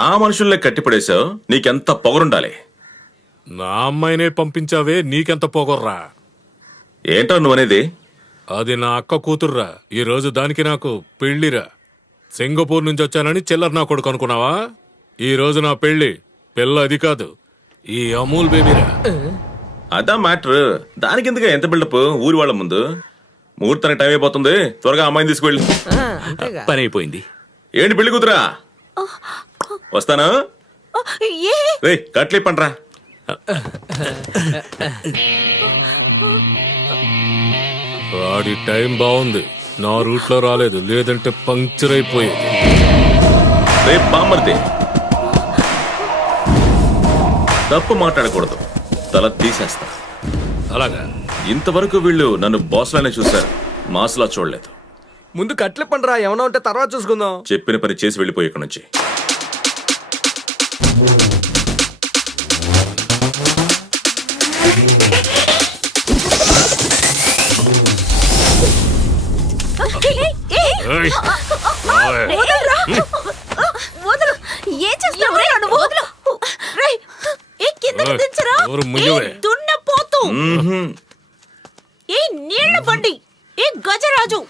నా మనుషుల్లే కట్టిపడేశావు, నీకెంత పొగరుండాలి? నా అమ్మాయినే పంపించావే, నీకెంత పొగర్రా? ఏంటో నువ్వనేది? అది నా అక్క కూతుర్రా. ఈ రోజు దానికి నాకు పెళ్లిరా. సింగపూర్ నుంచి వచ్చానని చిల్లర నా కొడుకు అనుకున్నావా? ఈ రోజు నా పెళ్లి. పిల్ల అది కాదు, ఈ అమూల్ బేబీరా. అదా మ్యాటర్. దానికి ఎందుకు ఎంత బిల్డప్ ఊరి వాళ్ళ ముందు? ముహూర్తానికి టైం అయిపోతుంది, త్వరగా అమ్మాయిని తీసుకువెళ్ళి. పని అయిపోయింది. ఏంటి పెళ్లి కూతురా? వస్తాను. రే కట్లీ పండ్రా. వాడి టైం బాగుంది, నా రూట్ లో రాలేదు, లేదంటే పంక్చర్ అయిపోయేది. రే బామ్మర్ది, తప్పు మాట్లాడకూడదు, తల తీసేస్తా. అలాగా? ఇంతవరకు వీళ్ళు నన్ను బాస్లానే చూశారు, మాస్లా చూడలేదు. ముందు కట్లు పండురా, ఏమన్నా ఉంటే తర్వాత చూసుకుందాం. చెప్పిన పని చేసి వెళ్ళిపోయి ఇక్కడి నుంచి. ఏయ్! ఏం చేస్తున్నావు? ఎవరు ముయ్యవే? దున్నపోతు, ఏ నీళ్ల బండి, ఏ గజరాజు,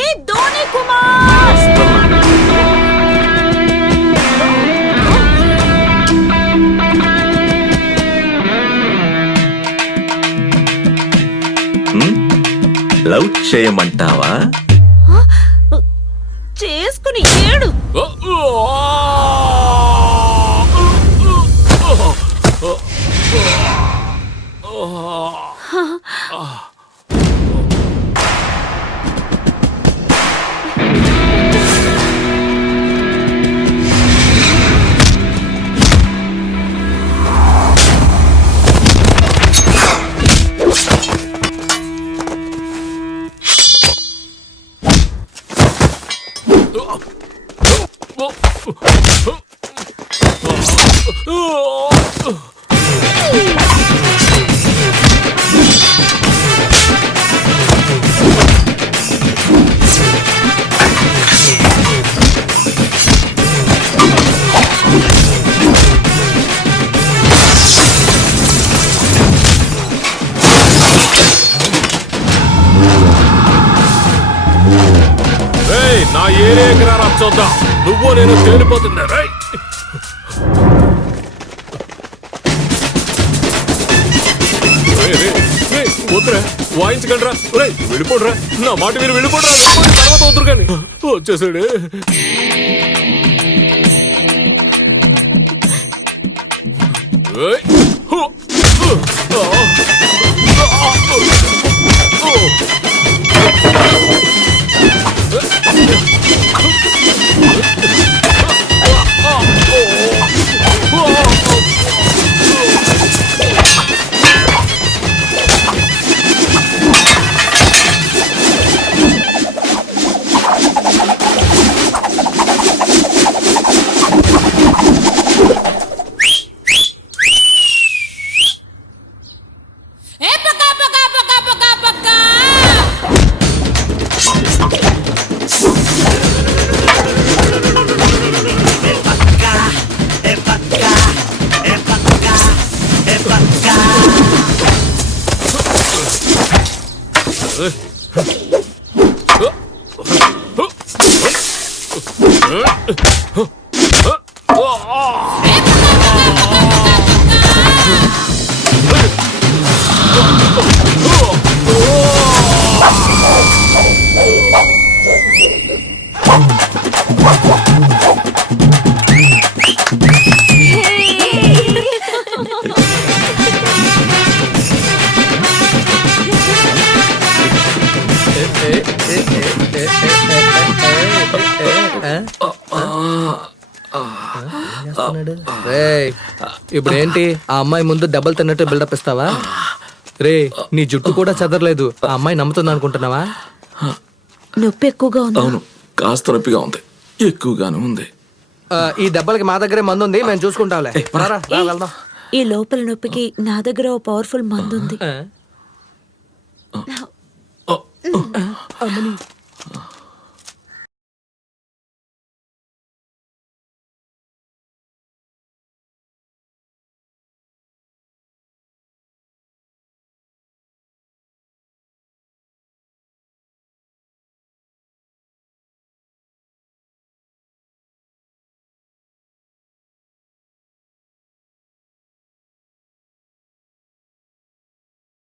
ఏ ధోని కుమార్. లవ్ చేయమంటావా? చేసుకుని ఏడు. నా ఏరియాకి రా, చూద్దాం నువ్వు నేను తేలిపోతున్నా. రై వద్దురా, వాయించగలరా? వెళ్ళిపోడరా, నా మాట మీరు వెళ్ళిపోడరా. తర్వాత వద్దురు కానీ. వచ్చేసాడు. ఇప్పుడు ఏంటి, ఆ అమ్మాయి ముందు దెబ్బలు తిన్నట్టు బిల్డప్ ఇస్తావా? రే, నీ జుట్టు కూడా చెదరలేదు, ఆ అమ్మాయి నమ్ముతుంది అనుకుంటున్నావా? నొప్పి ఎక్కువగా ఉంది. అవును, కాస్త నొప్పిగా ఉంది, ఎక్కువగానే ఉంది. ఈ దెబ్బలకి మా దగ్గరే మందు ఉంది, మేము చూసుకుంటాంలే. వెళ్దాం. ఈ లోపల నొప్పికి నా దగ్గర ఓ పవర్ఫుల్ మందు ఉంది.